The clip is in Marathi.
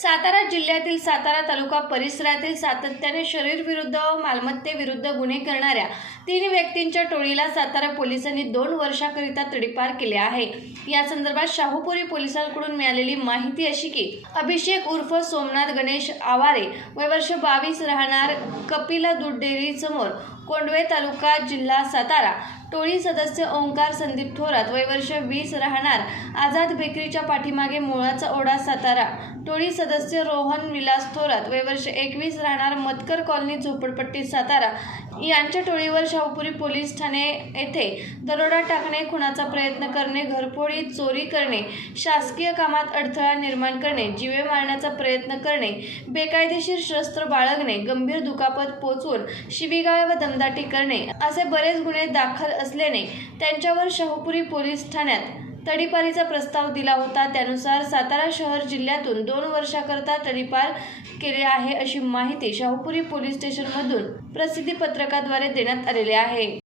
सातारा जिल्ह्यातील सातारा तालुका परिसरातील सातत्याने शरीर विरुद्ध व मालमत्तेविरुद्ध गुन्हे करणाऱ्या तीन व्यक्तींच्या टोळीला सातारा पोलिसांनी दोन वर्षाकरिता तडीपार केले आहे. या संदर्भात शाहूपुरी पोलिसांकडून मिळालेली माहिती अशी की अभिषेक उर्फ सोमनाथ गणेश आवारे वय वर्ष बावीस राहणार कपिला दूध डेअरी समोर कोंडवे तालुका जिल्हा सातारा. टोळी सदस्य ओंकार संदीप थोरात वय वर्ष वीस राहणार आझाद बेकरीच्या पाठीमागे मुळाचा ओढा सातारा. टोळी सदस्य रोहन विलास थोरात वय वर्ष एकवीस राहणार मतकर कॉलनी झोपडपट्टी सातारा. यांच्या टोळीवर शाहूपुरी पोलीस ठाणे येथे दरोडा टाकणे खुनाचा प्रयत्न करणे घरफोडी चोरी करणे शासकीय कामात अडथळा निर्माण करणे जीवे मारण्याचा प्रयत्न करणे बेकायदेशीर शस्त्र बाळगणे गंभीर दुखापत पोचवून शिवीगाळ व दमदाटी करणे असे बरेच गुन्हे दाखल असल्याने त्यांच्यावर शाहूपुरी पोलीस ठाण्यात तडीपारीचा प्रस्ताव दिला होता. त्यानुसार सातारा शहर जिल्ह्यातून दोन वर्षाकरता तडीपार केले आहे अशी माहिती शाहूपुरी पोलीस स्टेशनमधून प्रसिद्धी पत्रकाद्वारे देण्यात आलेली आहे.